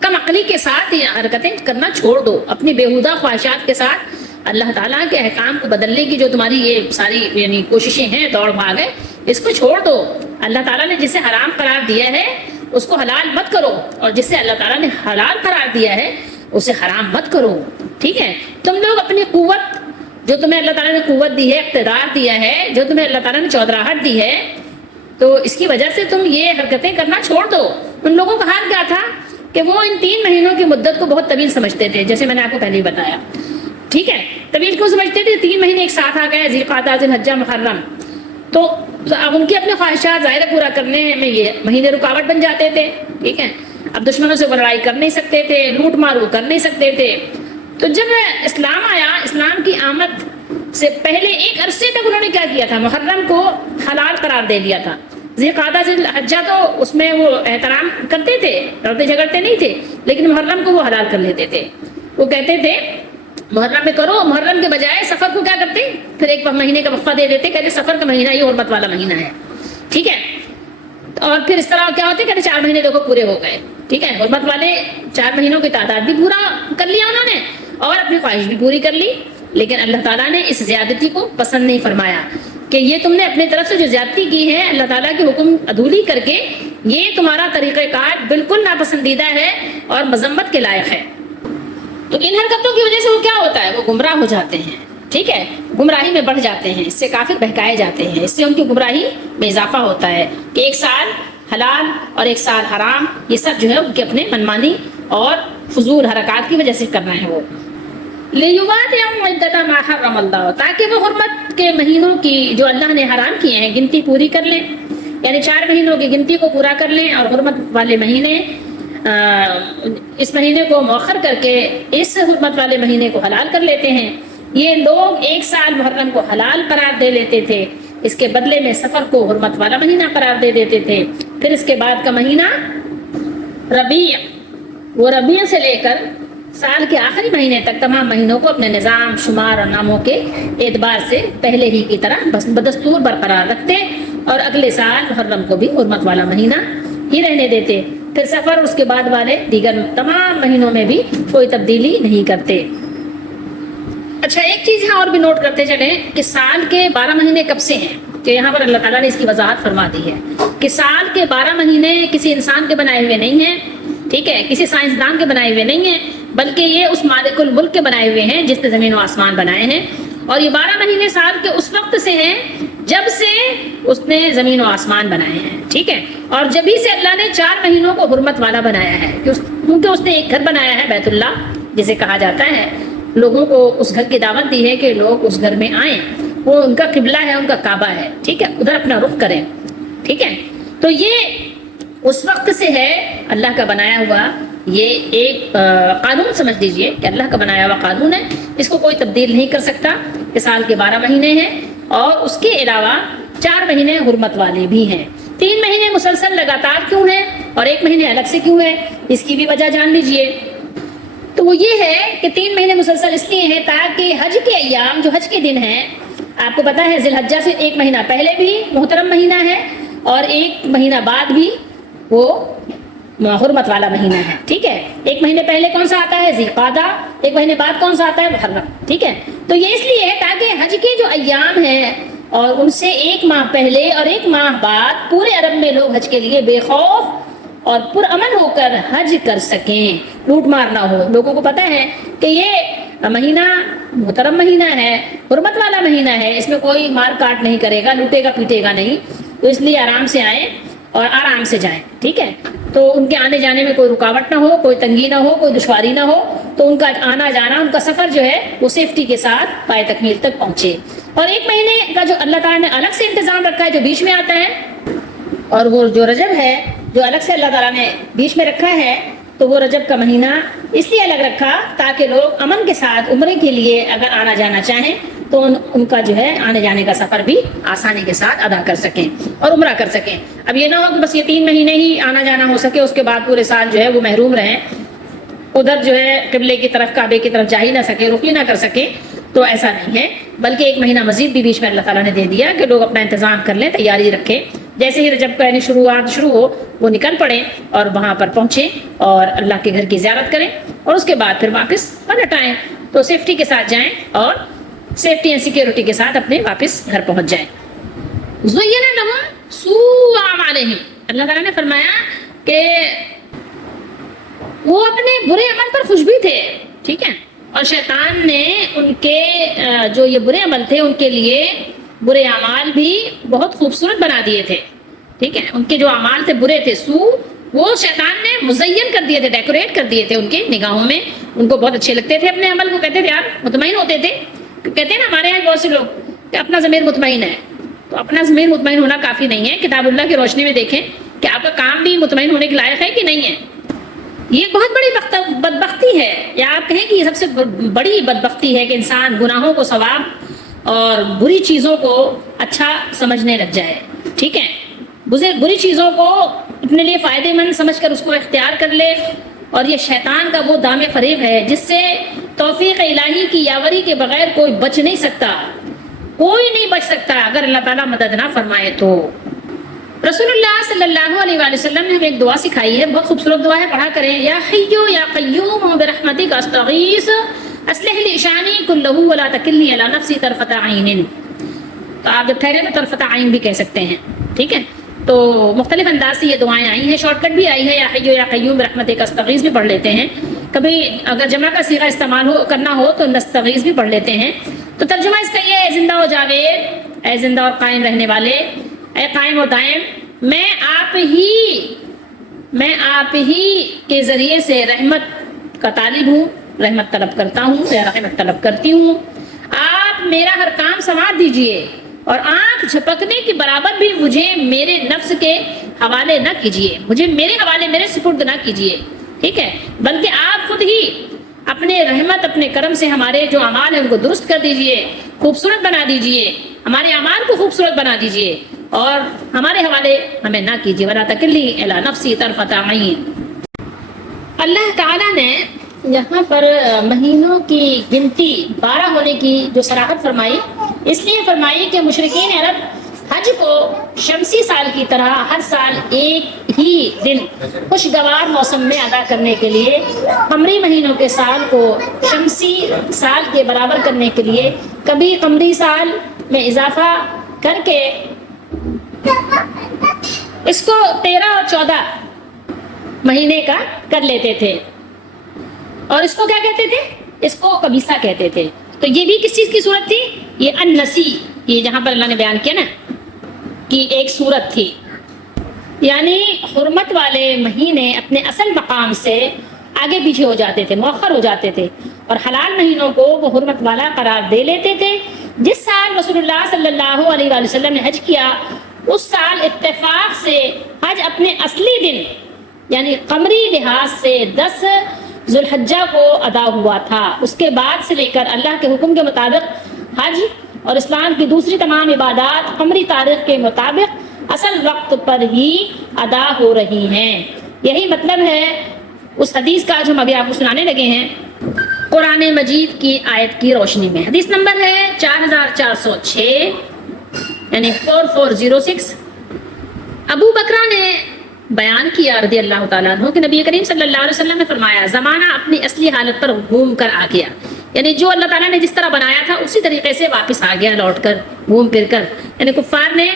کم عقلی کے ساتھ یہ حرکتیں کرنا چھوڑ دو، اپنی بیہودہ خواہشات کے ساتھ اللہ تعالیٰ کے احکام کو بدلنے کی جو تمہاری یہ ساری یعنی کوششیں ہیں، دوڑ بھاگ ہے، اس کو چھوڑ دو. اللہ تعالیٰ نے جسے حرام قرار دیا ہے اس کو حلال مت کرو، اور جسے اللہ تعالیٰ نے حلال قرار دیا ہے اسے حرام مت کرو. ٹھیک ہے، تم لوگ اپنی قوت جو تمہیں اللہ تعالیٰ نے قوت دی ہے، اقتدار دیا ہے، جو تمہیں اللہ تعالیٰ نے چودراہٹ دی ہے، تو اس کی وجہ سے تم یہ حرکتیں کرنا چھوڑ دو. ان لوگوں کا حال کیا تھا کہ وہ ان 3 مہینوں کی مدت کو بہت طویل سمجھتے تھے، جیسے میں نے آپ کو پہلے ہی بتایا. ٹھیک ہے، طویل کیوں سمجھتے تھے؟ 3 مہینے ایک ساتھ آ گئے، ذی القعدہ، ذی الحجہ، محرم، تو اب ان کی اپنے خواہشات ظاہر پورا کرنے میں یہ مہینے رکاوٹ بن جاتے تھے. ٹھیک ہے، اب دشمنوں سے لڑائی کر نہیں سکتے تھے، لوٹ مارو کر نہیں سکتے تھے. تو جب اسلام آیا، اسلام کی آمد سے پہلے ایک عرصے تک انہوں نے کیا کیا تھا؟ محرم کو حلال قرار دے دیا تھا. ذی القعدہ، ذی الحجہ تو اس میں وہ احترام کرتے تھے، لڑتے جھگڑتے نہیں تھے، لیکن محرم کو وہ حلال کر لیتے تھے. وہ کہتے تھے محرم میں کرو، محرم کے بجائے سفر کو کیا کرتے، پھر ایک مہینے کا وقفہ دے دیتے، کہتے سفر کا مہینہ یہ حرمت والا مہینہ ہے، ٹھیک ہے. اور پھر اس طرح کیا ہوتے، کہتے 4 مہینے دیکھو پورے ہو گئے، ٹھیک ہے. حرمت والے 4 مہینوں کی تعداد بھی پورا کر لیا انہوں نے اور اپنی خواہش بھی پوری کر لی. لیکن اللہ تعالیٰ نے اس زیادتی کو پسند نہیں فرمایا کہ یہ تم نے اپنے طرف سے جو زیادتی کی ہے اللہ تعالیٰ کے حکم ادھوری کر کے، یہ تمہارا طریقہ کار بالکل ناپسندیدہ ہے اور مذمت کے لائق ہے. تو ان حرکتوں کی وجہ سے وہ کیا ہوتا ہے، وہ گمراہ ہو جاتے ہیں، ٹھیک ہے، گمراہی میں بڑھ جاتے ہیں، اس سے کافر بہکائے جاتے ہیں، اس سے ان کی گمراہی میں اضافہ ہوتا ہے کہ ایک سال حلال اور ایک سال حرام، یہ سب جو ہے ان کے اپنے منمانی اور فضول حرکات کی وجہ سے کرنا ہے. وہ لِيُوَاطِعُوا عِدَّةَ مَا حَرَّمَ اللَّهُ، تاکہ وہ حرمت کے مہینوں کی جو اللہ نے حرام کیے ہیں گنتی پوری کر لیں، یعنی 4 مہینوں کی گنتی کو پورا کر لیں اور حرمت والے مہینے اس مہینے کو مؤخر کر کے اس حرمت والے مہینے کو حلال کر لیتے ہیں. یہ لوگ 1 سال محرم کو حلال قرار دے لیتے تھے، اس کے بدلے میں سفر کو حرمت والا مہینہ قرار دے دیتے تھے. پھر اس کے بعد کا مہینہ ربیع، وہ ربیع سے لے کر سال کے آخری مہینے تک تمام مہینوں کو اپنے نظام شمار اور ناموں کے اعتبار سے پہلے ہی کی طرح بدستور برقرار رکھتے اور اگلے سال محرم کو بھی حرمت والا مہینہ ہی رہنے دیتے. پھر سفر اس کے بعد والے دیگر تمام مہینوں میں بھی کوئی تبدیلی نہیں کرتے. اچھا، ایک چیز یہاں اور بھی نوٹ کرتے چلیں کہ سال کے 12 مہینے کب سے ہیں، کہ یہاں پر اللہ تعالیٰ نے اس کی وضاحت فرما دی ہے کہ سال کے 12 مہینے کسی انسان کے بنائے ہوئے نہیں ہیں، ٹھیک ہے، کسی سائنسدان کے بنائے ہوئے نہیں ہیں، بلکہ یہ اس مالک الملک کے بنائے ہوئے ہیں جس نے زمین و آسمان بنائے ہیں. اور یہ 12 مہینے سال کے اس وقت سے ہیں جب سے اس نے زمین و آسمان بنائے ہیں، ٹھیک ہے. اور جبھی سے اللہ نے 4 مہینوں کو حرمت والا بنایا ہے، کیونکہ اس نے ایک گھر بنایا ہے بیت اللہ جسے کہا جاتا ہے، لوگوں کو اس گھر کی دعوت دی ہے کہ لوگ اس گھر میں آئیں، وہ ان کا قبلہ ہے، ان کا کعبہ ہے، ٹھیک ہے، ادھر اپنا رخ کریں، ٹھیک ہے. تو یہ اس وقت سے ہے اللہ کا بنایا ہوا، یہ ایک قانون سمجھ لیجئے کہ اللہ کا بنایا ہوا قانون ہے، اس کو کوئی تبدیل نہیں کر سکتا کہ سال کے 12 مہینے ہیں اور اس کے علاوہ 4 مہینے حرمت والے بھی ہیں. 3 مہینے مسلسل لگاتار کیوں ہیں اور 1 مہینے الگ سے کیوں ہے، اس کی بھی وجہ جان لیجئے. تو وہ یہ ہے کہ 3 مہینے مسلسل اس لیے ہیں تاکہ حج کے ایام، جو حج کے دن ہیں، آپ کو پتا ہے ذی الحجہ سے 1 مہینہ پہلے بھی محترم مہینہ ہے اور 1 مہینہ بعد بھی وہ حرمت والا مہینہ ہے، ٹھیک ہے. 1 مہینے پہلے کون سا آتا ہے، ذی القعدہ، 1 مہینے بعد کون سا آتا ہے، محرم، ٹھیک ہے. تو یہ اس لیے ہے تاکہ حج کے جو ایام ہیں اور ان سے 1 ماہ پہلے اور 1 ماہ بعد پورے عرب میں لوگ حج کے لیے بے خوف اور پرامن ہو کر حج کر سکیں، لوٹ مار نہ ہو. لوگوں کو پتہ ہے کہ یہ مہینہ محترم مہینہ ہے، حرمت والا مہینہ ہے، اس میں کوئی مار کاٹ نہیں کرے گا، لوٹے گا پیٹے گا نہیں، تو اس لیے آرام سے آئیں اور آرام سے جائیں، ٹھیک ہے. تو ان کے آنے جانے میں کوئی رکاوٹ نہ ہو، کوئی تنگی نہ ہو، کوئی دشواری نہ ہو، تو ان کا آنا جانا، ان کا سفر جو ہے وہ سیفٹی کے ساتھ پائے تکمیل تک پہنچے. اور 1 مہینے کا جو اللہ تعالیٰ نے الگ سے انتظام رکھا ہے جو بیچ میں آتا ہے، اور وہ جو رجب ہے جو الگ سے اللہ تعالیٰ نے بیچ میں رکھا ہے، تو وہ رجب کا مہینہ اس لیے الگ رکھا تاکہ لوگ امن کے ساتھ عمرے کے لیے اگر آنا جانا چاہیں تو ان کا جو ہے آنے جانے کا سفر بھی آسانی کے ساتھ ادا کر سکیں اور عمرہ کر سکیں. اب یہ نہ ہو کہ بس یہ 3 مہینے ہی آنا جانا ہو سکے، اس کے بعد پورے سال جو ہے وہ محروم رہیں، ادھر جو ہے قبلے کی طرف، کعبے کی طرف جا ہی نہ سکے، رخ ہی نہ کر سکے. تو ایسا نہیں ہے، بلکہ 1 مہینہ مزید بھی بیچ میں اللہ تعالیٰ نے دے دیا کہ لوگ اپنا انتظام کر لیں، تیاری رکھیں. جیسے ہی رجب کا یعنی شروع ہو وہ نکل پڑیں اور وہاں پر پہنچیں اور اللہ کے گھر کی زیارت کریں اور اس کے بعد پھر واپس پلٹ آئیں. تو سیفٹی کے ساتھ جائیں اور سیفٹی اینڈ سیکیورٹی کے ساتھ اپنے واپس گھر پہنچ جائیں. زُيِّنَ لَهُمْ سُوءُ أَعْمَالِهِمْ، اللہ تعالیٰ نے فرمایا کہ وہ اپنے برے عمل پر خوش بھی تھے، ٹھیک ہے. اور شیطان نے ان کے جو یہ برے عمل تھے ان کے لیے برے اعمال بھی بہت خوبصورت بنا دیے تھے، ٹھیک ہے. ان کے جو اعمال تھے برے تھے، سو، وہ شیطان نے مزین کر دیے تھے، ڈیکوریٹ کر دیے تھے ان کے نگاہوں میں. ان کو بہت اچھے لگتے تھے اپنے عمل کو، کہتے تھے آپ مطمئن ہوتے تھے. کہتے ہیں نا ہمارے یہاں بہت سے لوگ کہ اپنا ضمیر مطمئن ہے، تو اپنا ضمیر مطمئن ہونا کافی نہیں ہے. کتاب اللہ کی روشنی میں دیکھیں کہ آپ کا کام بھی مطمئن ہونے کے لائق ہے کہ نہیں ہے. یہ بہت بڑی بدبختی ہے، یا آپ کہیں کہ یہ سب سے بڑی بدبختی ہے کہ انسان گناہوں کو ثواب اور بری چیزوں کو اچھا سمجھنے لگ جائے، ٹھیک ہے. بری چیزوں کو اپنے لیے فائدے مند سمجھ کر اس کو اختیار کر لے. اور یہ شیطان کا وہ دام فریب ہے جس سے توفیق الہی کی یاوری کے بغیر کوئی بچ نہیں سکتا، کوئی نہیں بچ سکتا اگر اللہ تعالیٰ مدد نہ فرمائے تو۔ رسول اللہ صلی اللہ علیہ وآلہ وسلم نے ہمیں ایک دعا سکھائی ہے، بہت خوبصورت دعا ہے، پڑھا کریں۔ یا حیو یا قیوم برحمتک استغیث اصلح لی شانی کلہ ولا تکلنی الی نفسی طرفۃ عین۔ تو آپ جب ٹھہرے تو طرفۃ عین بھی کہہ سکتے ہیں، ٹھیک ہے؟ تو مختلف انداز سے یہ دعائیں آئی ہیں، شارٹ کٹ بھی آئی ہے، یا حیو یا قیوم برحمتک استغیث بھی پڑھ لیتے ہیں، کبھی اگر جمع کا صیغہ استعمال کرنا ہو تو نستغیث بھی پڑھ لیتے ہیں۔ تو ترجمہ اس کا یہ ہے، اے زندہ و جاوید، اے زندہ اور قائم رہنے والے، اے قائم و دائم، میں آپ ہی کے ذریعے سے رحمت کا طالب ہوں، رحمت طلب کرتا ہوں یا رحمت طلب کرتی ہوں۔ آپ میرا ہر کام سنوار دیجئے اور آنکھ جھپکنے کے برابر بھی مجھے میرے نفس کے حوالے نہ کیجئے، مجھے میرے حوالے، میرے سپرد نہ کیجئے، ٹھیک ہے؟ بلکہ آپ خود ہی اپنے رحمت، اپنے کرم سے ہمارے جو اعمال ہیں ان کو درست کر دیجئے، خوبصورت بنا دیجئے، ہمارے اعمال کو خوبصورت بنا دیجئے اور ہمارے حوالے ہمیں نہ کیجئے۔ وَلَا تَكِلْنِي إِلَىٰ نَفْسِي طَرْفَةَ عَيْنٍ۔ اللہ تعالیٰ نے یہاں پر مہینوں کی گنتی 12 ہونے کی جو صراحت فرمائی، اس لیے فرمائی کہ مشرکین عرب حج کو شمسی سال کی طرح ہر سال ایک ہی دن خوشگوار موسم میں ادا کرنے کے لیے، قمری مہینوں کے سال کو شمسی سال کے برابر کرنے کے لیے کبھی قمری سال میں اضافہ کر کے اس کو 13 اور 14 مہینے کا کر لیتے تھے، اور اس کو کیا کہتے تھے؟ اس کو قبیصہ کہتے تھے۔ تو یہ بھی کس چیز کی صورت تھی؟ یہ النسی، یہ جہاں پر اللہ نے بیان کیا نا کہ ایک صورت تھی، یعنی حرمت والے مہینے اپنے اصل مقام سے آگے پیچھے ہو جاتے تھے، مؤخر ہو جاتے تھے، اور حلال مہینوں کو وہ حرمت والا قرار دے لیتے تھے۔ جس سال رسول اللہ صلی اللہ علیہ وآلہ وسلم نے حج کیا، اس سال اتفاق سے حج اپنے اصلی دن یعنی قمری لحاظ سے 10 ذوالحجہ کو ادا ہوا تھا۔ اس کے بعد سے لے کر اللہ کے حکم کے مطابق حج اور اسلام کی دوسری تمام عبادات قمری تاریخ کے مطابق اصل وقت پر ہی ادا ہو رہی ہیں۔ یہی مطلب ہے اس حدیث کا جو ہم ابھی آپ کو سنانے لگے ہیں، قرآن مجید کی آیت کی روشنی میں۔ حدیث نمبر ہے 4406 یعنی 4406۔ ابو بکرہ نے بیان کیا رضی اللہ تعالیٰ عنہ کہ نبی کریم صلی اللہ علیہ وسلم نے فرمایا، زمانہ اپنی اصلی حالت پر گھوم کر آ گیا، یعنی جو اللہ تعالیٰ نے جس طرح بنایا تھا اسی طریقے سے واپس آ گیا، لوٹ کر، گھوم پھر کر، یعنی کفار نے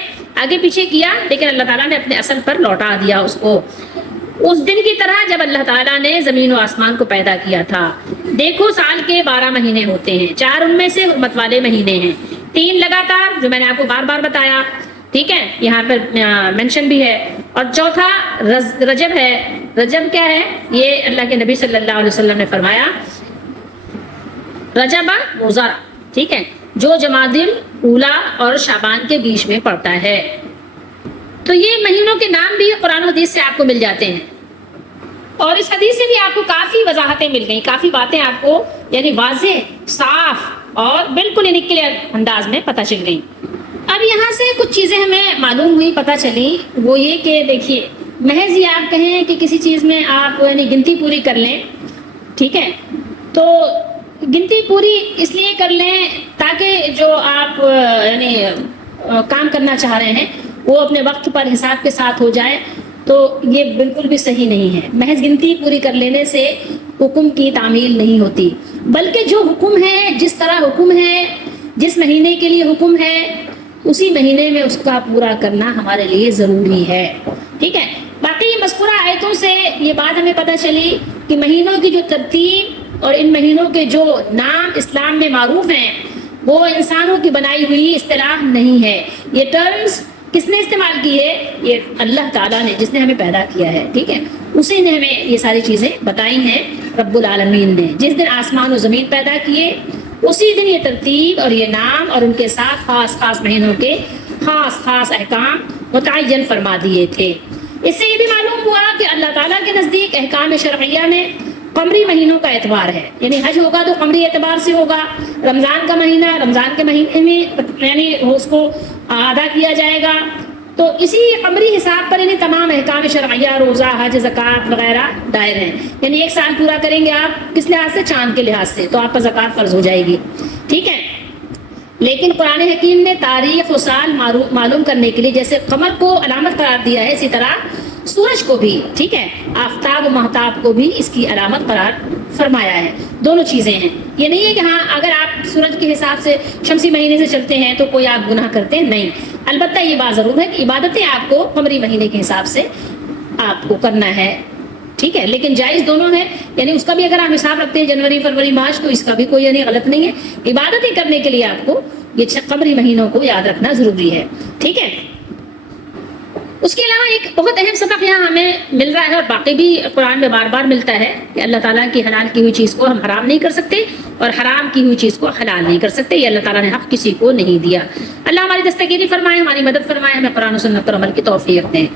آگے پیچھے کیا لیکن اللہ تعالیٰ نے اپنے اصل پر لوٹا دیا اس کو، اس دن کی طرح جب اللہ تعالیٰ نے زمین و آسمان کو پیدا کیا تھا۔ دیکھو سال کے 12 مہینے ہوتے ہیں، 4 ان میں سے حرمت والے مہینے ہیں، 3 لگاتار جو میں نے آپ کو بار بار بتایا، ٹھیک ہے، یہاں پر مینشن بھی ہے، اور چوتھا رجب ہے۔ رجب کیا ہے؟ یہ اللہ کے نبی صلی اللہ علیہ وسلم نے فرمایا رجب مضر، ٹھیک ہے، جو جمادی الاولیٰ اور شعبان کے بیچ میں پڑتا ہے۔ تو یہ مہینوں کے نام بھی قرآن و حدیث سے آپ کو مل جاتے ہیں، اور اس حدیث سے بھی آپ کو کافی وضاحتیں مل گئیں، کافی باتیں آپ کو یعنی واضح، صاف اور بالکل یعنی کلیئر انداز میں پتہ چل گئیں۔ اب یہاں سے کچھ چیزیں ہمیں معلوم ہوئی، پتہ چلی، وہ یہ کہ دیکھیے، محض یہ آپ کہیں کہ کسی چیز میں آپ یعنی گنتی پوری کر لیں، ٹھیک ہے، تو گنتی پوری اس لیے کر لیں تاکہ جو آپ یعنی کام کرنا چاہ رہے ہیں وہ اپنے وقت پر حساب کے ساتھ ہو جائے، تو یہ بالکل بھی صحیح نہیں ہے۔ محض گنتی پوری کر لینے سے حکم کی تعمیل نہیں ہوتی، بلکہ جو حکم ہے، جس طرح حکم ہے، جس مہینے کے لیے حکم ہے، اسی مہینے میں اس کا پورا کرنا ہمارے لیے ضروری ہے، ٹھیک ہے۔ باقی مذکورہ آیتوں سے یہ بات ہمیں پتہ چلی کہ مہینوں کی جو ترتیب اور ان مہینوں کے جو نام اسلام میں معروف ہیں وہ انسانوں کی بنائی ہوئی اصطلاح نہیں ہے۔ یہ ٹرمز کس نے استعمال کی ہے؟ یہ اللہ تعالیٰ نے، جس نے ہمیں پیدا کیا ہے، ٹھیک ہے، اسی نے ہمیں یہ ساری چیزیں بتائی ہیں۔ رب العالمین نے جس دن آسمان و زمین پیدا کیے اسی دن یہ ترتیب اور یہ نام اور ان کے ساتھ خاص خاص مہینوں کے خاص خاص احکام متعین فرما دیے تھے۔ اس سے یہ بھی معلوم ہوا کہ اللہ تعالیٰ کے نزدیک احکام شرعیہ میں قمری مہینوں کا اعتبار ہے، یعنی حج ہوگا تو قمری اعتبار سے ہوگا، رمضان کا مہینہ رمضان کے مہینے میں یعنی اس کو ادا کیا جائے گا، تو اسی قمری حساب پر انہیں تمام احکام شرعیہ، روزہ، حج، زکوٰۃ وغیرہ دائر ہیں. یعنی ایک سال پورا کریں گے آپ کس لحاظ سے؟ چاند کے لحاظ سے، تو آپ پر زکوٰۃ فرض ہو جائے گی. ٹھیک ہے. لیکن قرآن حکیم نے تاریخ و سال معلوم کرنے کے لیے جیسے قمر کو علامت قرار دیا ہے، اسی طرح سورج کو بھی، ٹھیک ہے، آفتاب و مہتاب کو بھی اس کی علامت قرار فرمایا ہے. دونوں چیزیں ہیں. یہ نہیں ہے کہ ہاں اگر آپ سورج کے حساب سے شمسی مہینے سے چلتے ہیں تو کوئی آپ گناہ کرتے ہیں، نہیں. البتہ یہ بات ضرور ہے کہ عبادتیں آپ کو قمری مہینے کے حساب سے آپ کو کرنا ہے. ٹھیک ہے. لیکن جائز دونوں ہے. یعنی اس کا بھی اگر آپ حساب رکھتے ہیں جنوری، فروری، مارچ، تو اس کا بھی کوئی یعنی غلط نہیں ہے. عبادتیں کرنے کے لیے آپ کو یہ قمری مہینوں کو یاد رکھنا ضروری ہے. ٹھیک ہے. اس کے علاوہ ایک بہت اہم سبق یہاں ہمیں مل رہا ہے، اور باقی بھی قرآن میں بار بار ملتا ہے، کہ اللہ تعالیٰ کی حلال کی ہوئی چیز کو ہم حرام نہیں کر سکتے، اور حرام کی ہوئی چیز کو حلال نہیں کر سکتے. یہ اللہ تعالیٰ نے حق کسی کو نہیں دیا. اللہ ہماری دستگیری فرمائے، ہماری مدد فرمائے، ہمیں قرآن و سنت پر عمل کی توفیق دیں.